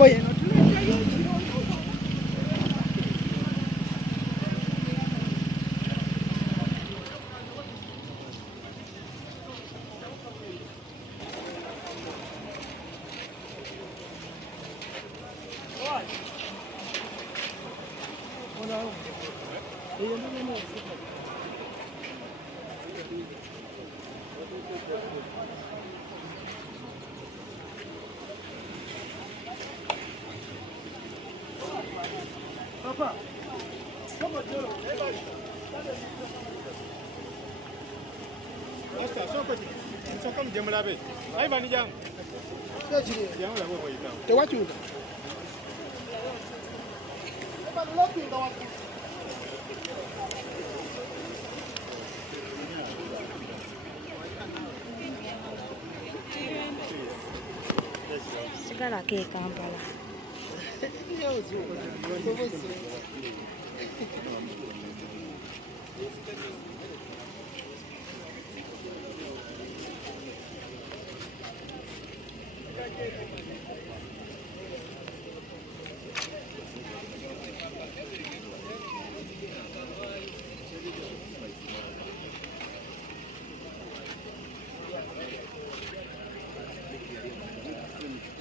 Oye, no Papa, come on, Joe. Asta, so ko so kam jemla be. Ai bani jang. Ke chiri. Jang la ko ita. Te wachu. Ba lo tu da wa. Sigala ke Kampala.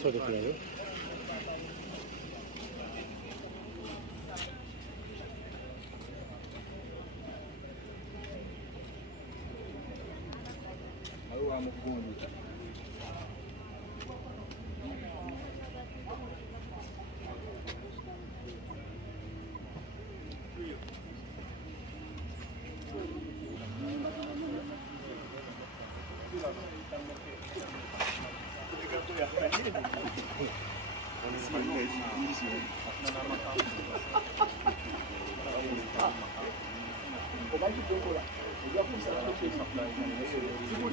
So de claro.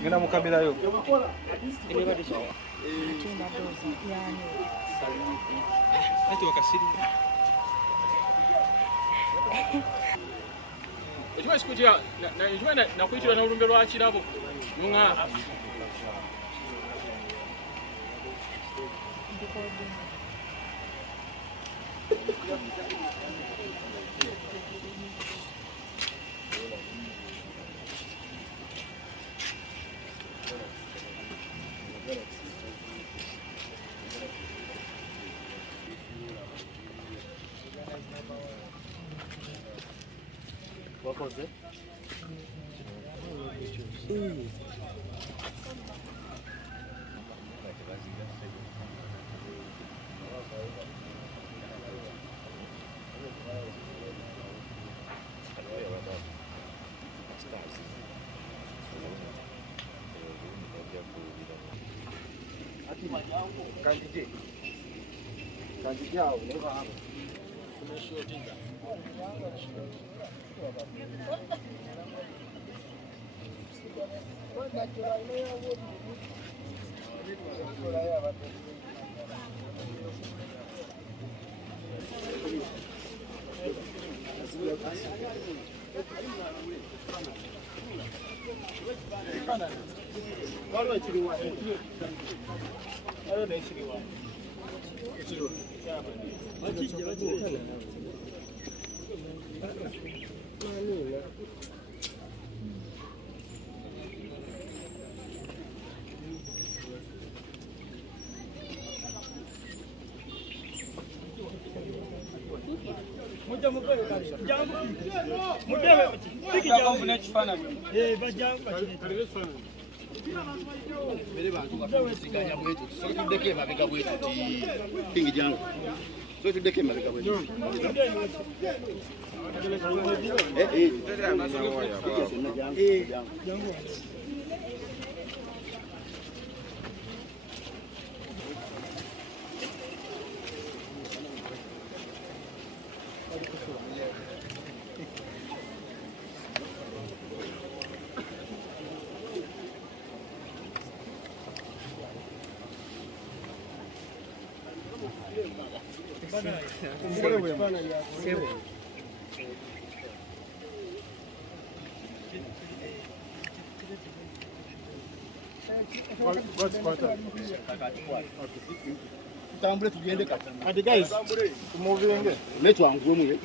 Ngena mukabira yo. Ele vai deixar. Tunda dozi yani. Ati wakasiri. Ejuma sikujia na ejuma na kuitira na urumbe lwa kirabo. Nunga. What was it? Bere bantu bakusiganya bwetu. So tudeke mabega bwetu ti pingi jangu. So tudeke mabega bwetu. Jangu. What's Tutambule tugende kati. Ati guys, tumuvinge. Netu angwemu.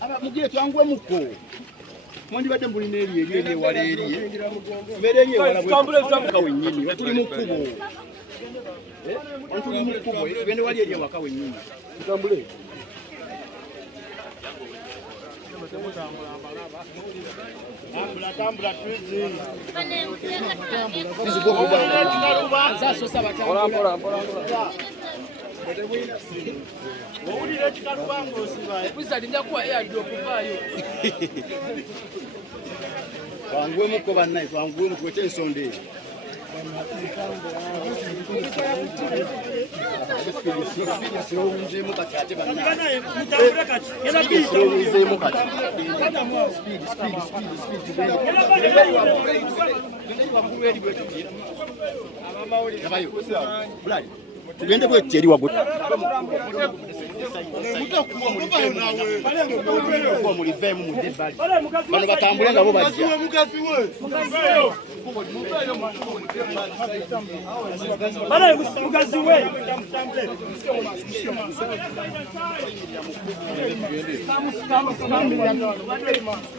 Aba mugiye twangwemuko. Mondi badde mbulina eri wala eri. Merenye wala bwe. Tutambule wenyini. Watuli mukubo. Watuli mukubo. Bende wali eri waka wenyini. Tutambule. Tambula twizi. Owulira kikalubango osibaye. Wizard njakuwa airdrop vayo. Twangwemuko bannaye twangwemuko wete ensonde. Tugende bweti eri wagwe. Bano batambule nga bo bajja. Mugazi we.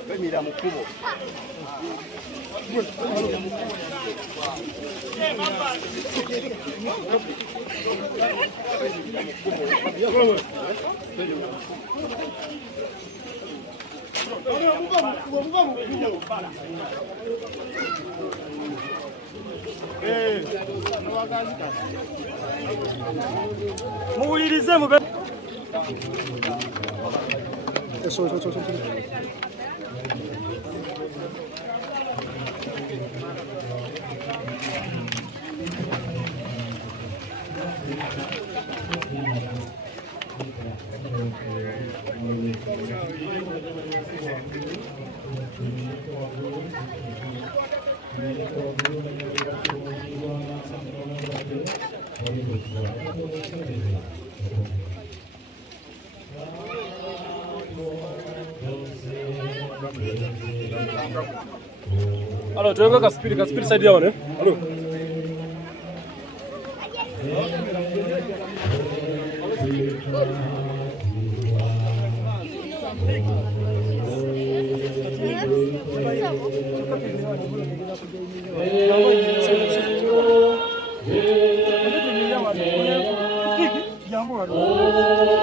Bemira mukubo. Muwulirize mube. Alors, tu veux Kaspiri side ya wane? Allô?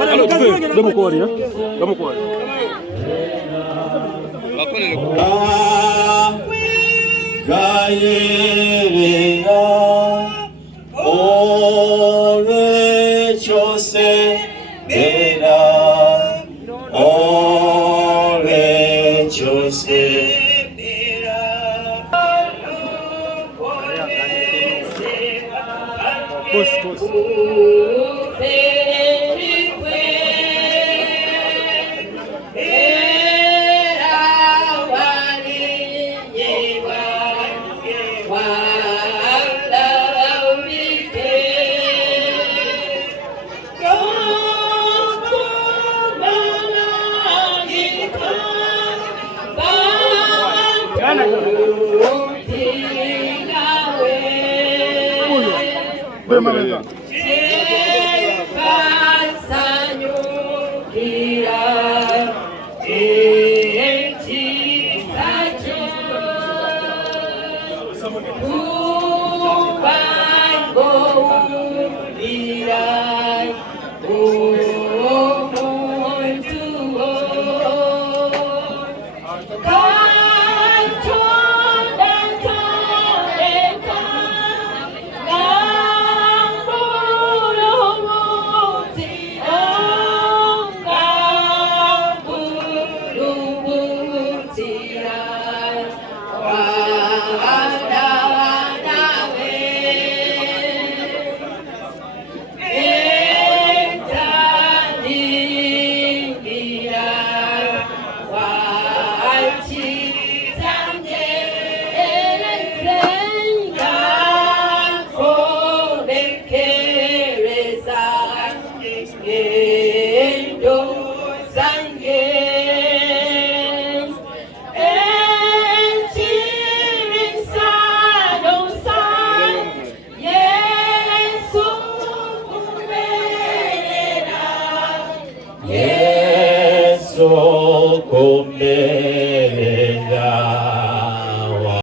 Alors, tu veux? Dama ko wari, dama ko wari. Gayerea ore chose bera ore chose bera Post. Yeah.